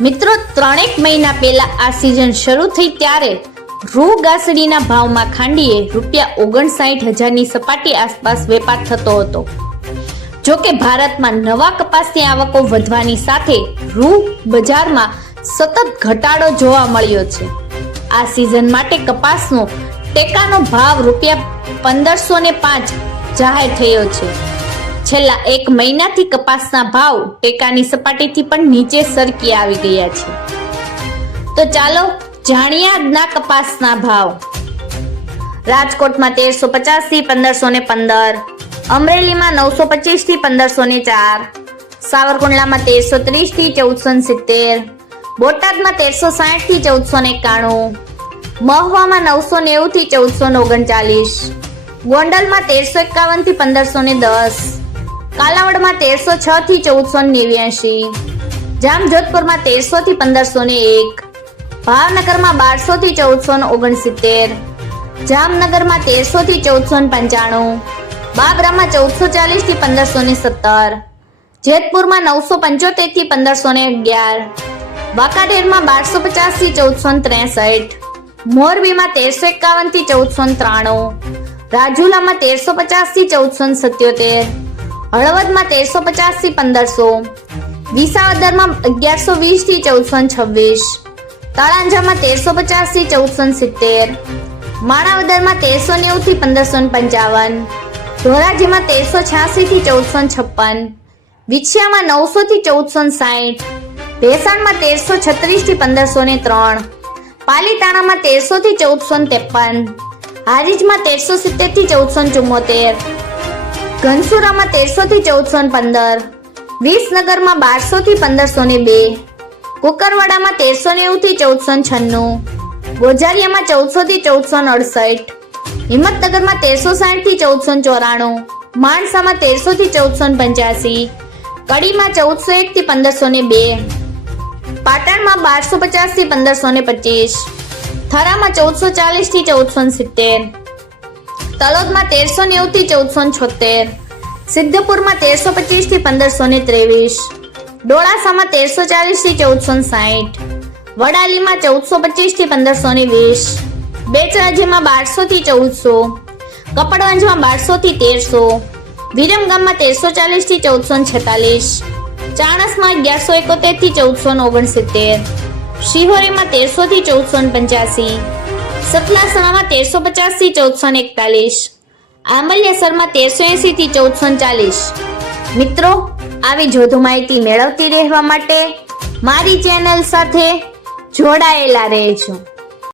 મિત્રો, ત્રણેક મહિના પહેલા આ સિઝન શરૂ થઈ ત્યારે રૂ ગાસડીના ભાવમાં ખાંડીએ રૂપિયા ઓગણસાઠ હજારની સપાટી આસપાસ વેપાર થતો હતો. જો કે ભારતમાં નવા કપાસની આવકો વધવાની સાથે રૂ બજારમાં સતત ઘટાડો જોવા મળ્યો છે. આ સિઝન માટે કપાસનો ટેકાનો ભાવ રૂપિયા પંદરસો ને પાંચ જાહેર થયો છે. છેલ્લા એક મહિનાથી કપાસના ભાવ ટેકાની સપાટીથી પણ નીચે સરકી આવી ગયા છે. તો ચાલો જાણીએ આજના કપાસના ભાવ. રાજકોટમાં તેરસો પચાસથી પંદરસો ને પંદર, અમરેલીમાં નવસો પચીસથી પંદરસો ને ચાર, સાવરકુંડલામાં તેરસો ત્રીસથી ચૌદસો સિત્તેર, બોટાદમાં તેરસો સાઠથી ચૌદસો ને એકાણું, મહુવામાં નવસો નેવું થી ચૌદસો ને ઓગણચાલીસ, ગોંડલમાં તેરસો એકાવનથી પંદરસો ને દસ કાલાવડમાં તેરસો છ થી ચૌદસો નેવ્યાસી જામજોધપુરમાં તેરસો થી પંદરસો ને એક, ભાવનગરમાં બારસો થી ચૌદસો ઓગણસિત્તેર, જામનગરમાં તેરસો થી ચૌદસો પંચાણું બાબરામાં ચૌદસો ચાલીસથી પંદરસો ને સત્તર, જેતપુરમાં નવસો પંચોતેરથી પંદરસો ને અગિયાર, વાંકાનેરમાં બારસો પચાસથી ચૌદસો ત્રેસઠ, મોરબીમાં તેરસો એકાવનથી ચૌદસો ત્રાણું, રાજુલામાં તેરસો પચાસથી ચૌદસો સત્યોતેર હળવદમાં તેરસો પચાસથી પંદરસો, વિસાવદરમાં અગિયારસો વીસથી ચૌદસો છવ્વીસ, તળાંજામાં તેરસો પચાસથી ચૌદસો સિત્તેર, માણાવદરમાં તેરસો નેવું થી પંદરસો પંચાવન, ધોરાજીમાં તેરસો છ્યાસી થી ચૌદસો છપ્પન, વિછિયામાં નવસો થી ચૌદસો સાઠ ભેસાણમાં તેરસો છત્રીસથી પંદરસો ને ત્રણ, પાલીતાણામાં તેરસો થી ચૌદસો ત્રેપન, હારીજમાં તેરસો સિત્તેરથી ચૌદસો ચુમ્મોતેર ઘનસુરામાં તેરસો થી ચૌદસો પંદર, વિસનગરમાં બારસો થી પંદરસો ને બે, કુકરવાડામાં તેરસો નેવું થી ચૌદસો છન્નું, ગોજારિયામાં ચૌદસો થી ચૌદસો અડસઠ, હિંમતનગરમાં તેરસો સાઠથી ચૌદસો ચોરાણું, માણસામાં તેરસો થી ચૌદસો પંચ્યાસી, કડીમાં ચૌદસો એક થી પંદરસો ને બે, પાટણમાં બારસો પચાસથી પંદરસો ને પચીસ, થરામાં ચૌદસો ચાલીસથી ચૌદસો સિત્તેર તલોદમાં તેરસો નેવું થી ચૌદસો છોતેર, સિદ્ધપુરમાં તેરસો પચીસથી પંદરસો ને ત્રેવીસ, ડોળાસામાં તેરસો ચાલીસથી ચૌદસો સાઠ વડાલીમાં ચૌદસો પચીસથી પંદરસો ને વીસ, બેચરાજીમાં બારસો થી ચૌદસો, કપડવંજમાં બારસો થી તેરસો, વિરમગામમાં તેરસો ચાલીસથી ચૌદસો છેતાલીસ, ચાણસમાં અગિયારસો એકોતેરથી ચૌદસો ઓગણસિત્તેર, શિહોરીમાં તેરસો થી ચૌદસો પંચ્યાસી સતલાસણામાં તેરસો પચાસથી ચૌદસો એકતાલીસ. આંબલિયાસરમાં તેરસો એસી થી ચૌદસો ચાલીસ. મિત્રો, આવી જોધુ માહિતી મેળવતી રહેવા માટે મારી ચેનલ સાથે જોડાયેલા રહેજો.